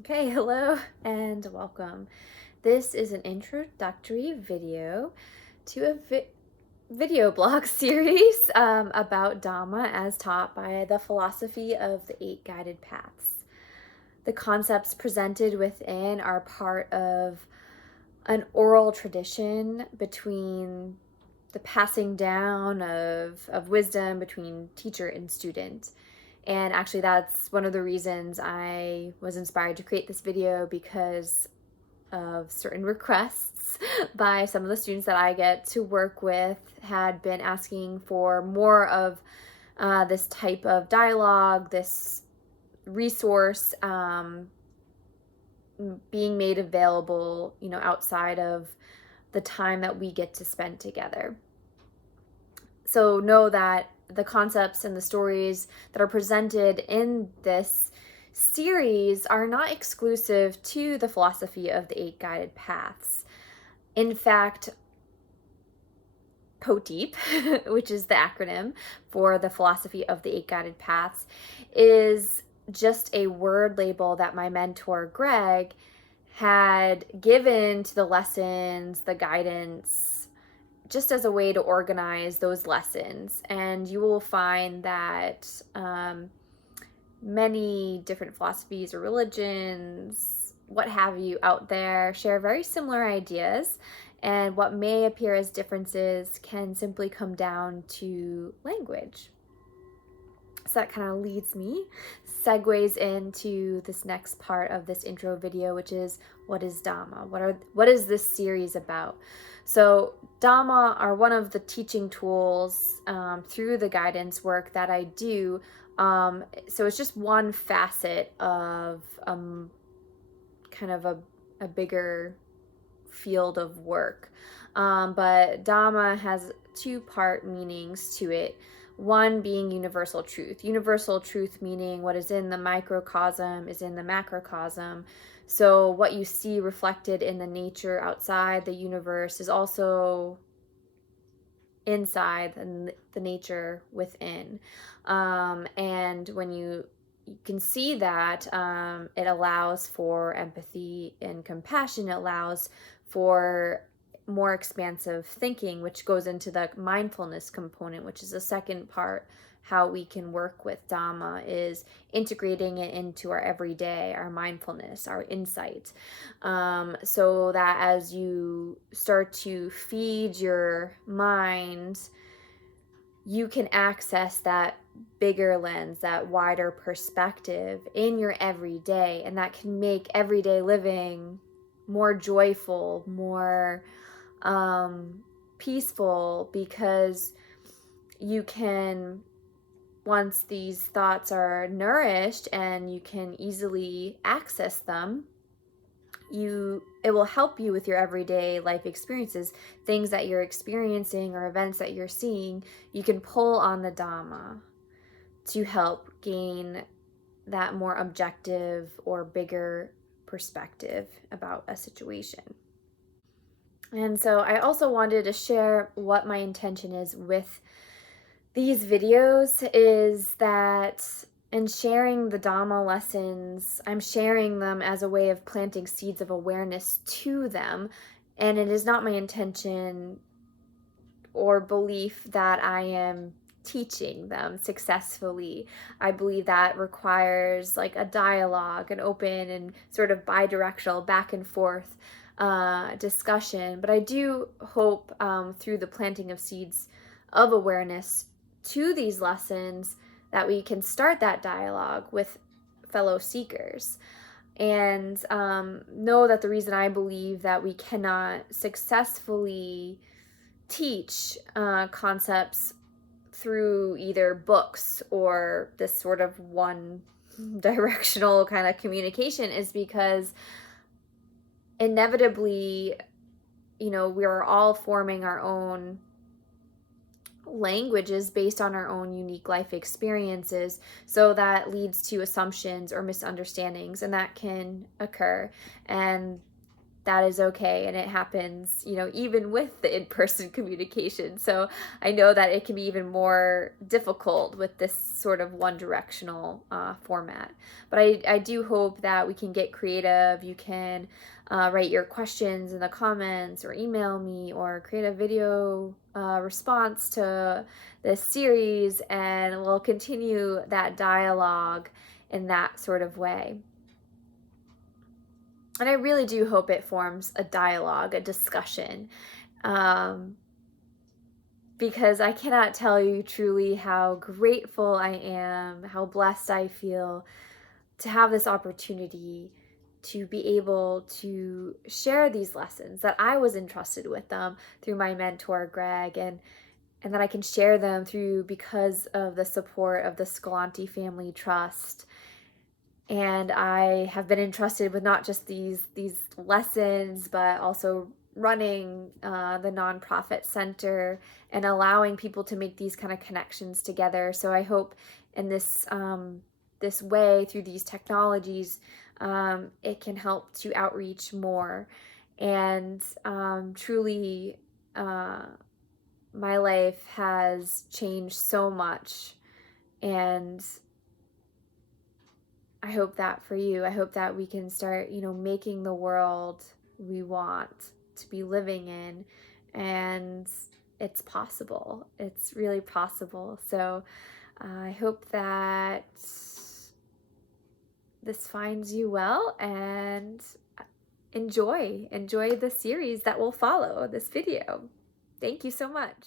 Okay, hello and welcome. This is an introductory video to a video blog series about Dhamma as taught by the philosophy of the Eight Guided Paths. The concepts presented within are part of an oral tradition between the passing down of wisdom between teacher and student. And actually, that's one of the reasons I was inspired to create this video, because of certain requests by some of the students that I get to work with had been asking for more of this type of dialogue, this resource being made available, outside of the time that we get to spend together. So know that the concepts and the stories that are presented in this series are not exclusive to the philosophy of the Eight Guided Paths. In fact, Podeep, which is the acronym for the philosophy of the Eight Guided Paths, is just a word label that my mentor, Greg, had given to the lessons, the guidance, just as a way to organize those lessons. And you will find that many different philosophies or religions, what have you, out there share very similar ideas. And what may appear as differences can simply come down to language. So that kind of segues into this next part of this intro video, which is, what is Dhamma? What is this series about? So Dhamma are one of the teaching tools through the guidance work that I do. So it's just one facet of kind of a bigger field of work. But Dhamma has two-part meanings to it. One being universal truth. Universal truth meaning what is in the microcosm is in the macrocosm. So what you see reflected in the nature outside the universe is also inside the nature within. And when you can see that, it allows for empathy and compassion. It allows for more expansive thinking, which goes into the mindfulness component, which is the second part. How we can work with Dhamma is integrating it into our everyday, our mindfulness, our insight, so that as you start to feed your mind, you can access that bigger lens, that wider perspective in your everyday, and that can make everyday living more joyful, more peaceful, because you can, once these thoughts are nourished and you can easily access them, it will help you with your everyday life experiences, things that you're experiencing or events that you're seeing. You can pull on the Dhamma to help gain that more objective or bigger perspective about a situation. And so I also wanted to share what my intention is with these videos, is that in sharing the Dhamma lessons, I'm sharing them as a way of planting seeds of awareness to them. And it is not my intention or belief that I am teaching them successfully. I believe that requires like a dialogue, an open and sort of bi-directional back and forth discussion. But I do hope through the planting of seeds of awareness to these lessons that we can start that dialogue with fellow seekers. And know that the reason I believe that we cannot successfully teach concepts through either books or this sort of one directional kind of communication is because inevitably, we're all forming our own languages based on our own unique life experiences. So that leads to assumptions or misunderstandings, and that can occur. And that is okay, and it happens, even with the in-person communication. So I know that it can be even more difficult with this sort of one-directional format. But I do hope that we can get creative. You can write your questions in the comments, or email me, or create a video response to this series, and we'll continue that dialogue in that sort of way. And I really do hope it forms a dialogue, a discussion, because I cannot tell you truly how grateful I am, how blessed I feel to have this opportunity to be able to share these lessons that I was entrusted with them through my mentor, Greg, and that I can share them through because of the support of the Scalanti Family Trust. And I have been entrusted with not just these lessons, but also running the nonprofit center and allowing people to make these kind of connections together. So I hope in this this way, through these technologies, it can help to outreach more. And truly, my life has changed so much, and I hope that for you. I hope that we can start, making the world we want to be living in. And it's possible. It's really possible. So I hope that this finds you well, and enjoy the series that will follow this video. Thank you so much.